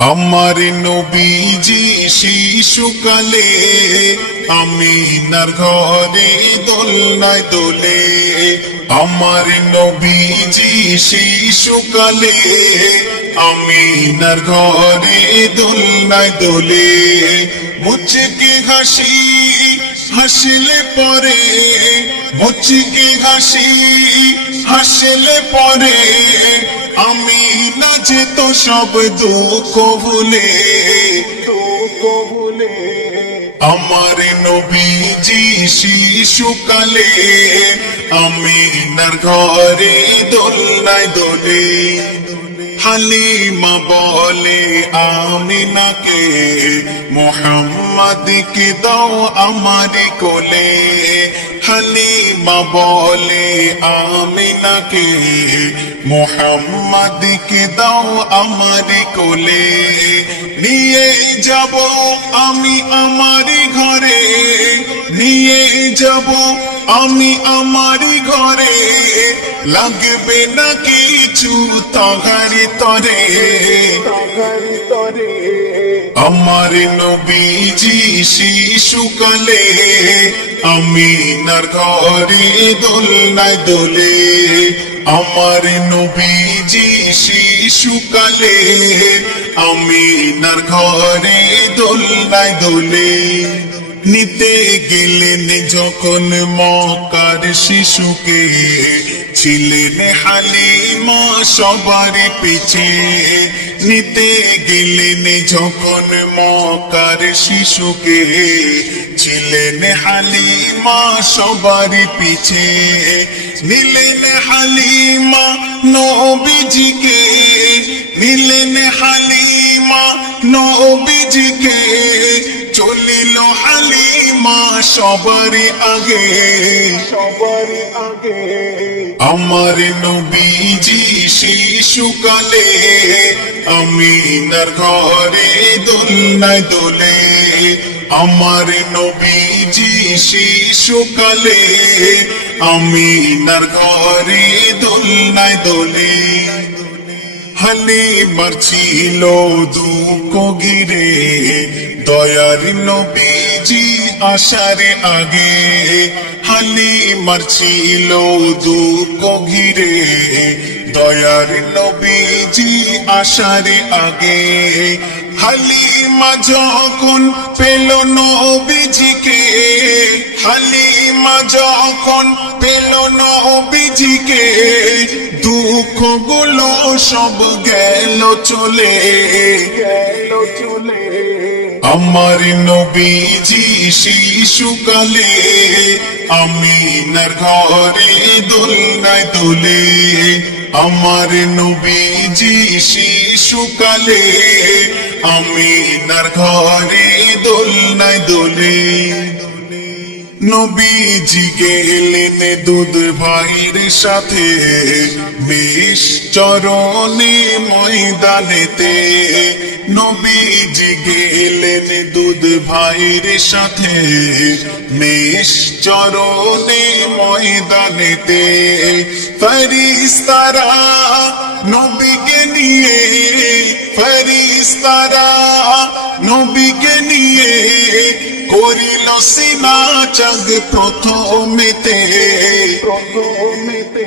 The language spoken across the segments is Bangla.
আমার নবীজি শিশুকালে আমিনার ঘরে দোলনায় দোলে। আমার নবীজি শিশুকালে আমিনার ঘরে দোলনায় দোলে। মুচকি হাসি হাসলে পরে, মুচকি হাসি হাসলে পরে আমিনা যেত সব দুঃখ ভুলে। আমার নবীজি শিশুকালে আমিনার ঘরে দোলনায় দোলে। হালিমা বলে আমিনাকে, মুহাম্মদকে দাও আমারি কোলে। হালিমা বলে আমিনাকে, মুহাম্মদকে দাও আমারি কোলে। নিয়ে যাব আমি আমারি ঘরে, নিয়ে যাব আমি আমারি ঘরে। লাগবে না কিছু তগারি তরে। আমার নবীজি শিশুকালে আমিনার ঘরে দোলনায় দোলে। আমার নবীজি শিশুকালে আমিনার ঘরে দোলনায় দোলে। নিতে গেলেন যখন মক্কার শিশুকে, ছিলেন হালিমা সবার পিছে। নিতে গেলেন যখন মক্কার শিশুকে, ছিলেন হালিমা সবার পিছে। নিলেন হালিমা নবীজিকে, নিলেন হালিমা নবীজিকে। চলিল হালিমা সবার আগে, সবার আগে। আমার নবীজি শিশুকালে আমিনার ঘরে দোলনায় দোলে। আমার নবীজি শিশুকালে আমিনার ঘরে দোলনায় দোলে। হালিমার ছিল দুঃখ ঘিরে, দয়ার নবীজি আসার আগে। হালিমার ছিল দুঃখ ঘিরে, দয়ার নবীজি আসার আগে। হালিমা যখন পেল নবীজিকে, হালিমা যখন পেল নবীজিকে। দুঃখগুলো সব গেল চলে, গেল চলে। আমার নবীজি শিশুকালে আমিনার ঘরে দোলনায় দোলে। আমার নবীজি শিশুকালে আমিনার ঘরে দোলনায় দোলে। নবীজি গেলেন দুধ ভাইয়ের সাথে, মেষ চরণে ময়দানেতে। নবীজি গেলেন দুধ ভাইয়ের সাথে, মেষ চরণে ময়দানেতে। ফেরেশতারা নবীকে নিয়ে, ফেরেশতারা নবীকে নিয়ে করিল সিনা চাঁদ প্রথমেতে, প্রথমেতে।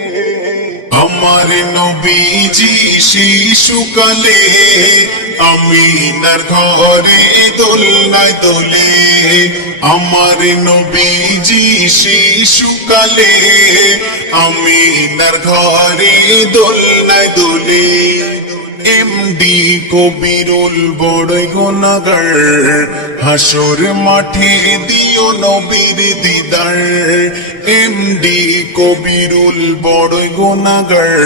আমার নবীজি শিশুকালে আমিনার ঘরে দোলনায় দোলে। আমার নবীজি শিশুকালে আমিনার ঘরে দোলনায় দোলে। এমডি কবিরুল বড় গুনাহগার, হাসর মাঠে দিও নবীর দিদার। এমডি কবিরুল বড় গুনাহগার,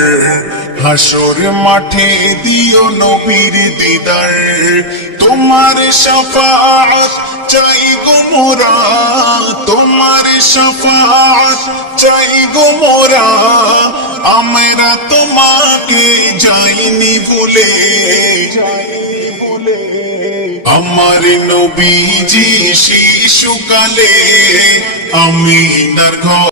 হাসর মাঠে দিও নবীর দিদার। তোমার শাফাআত চাই গো মোরা, তোমার শাফাআত চাই গো মোরা। আমরা তোমাকে যাইনি ভুলে, যাইনি ভুলে। আমার নবীজি শিশুকালে আমিনার ঘরে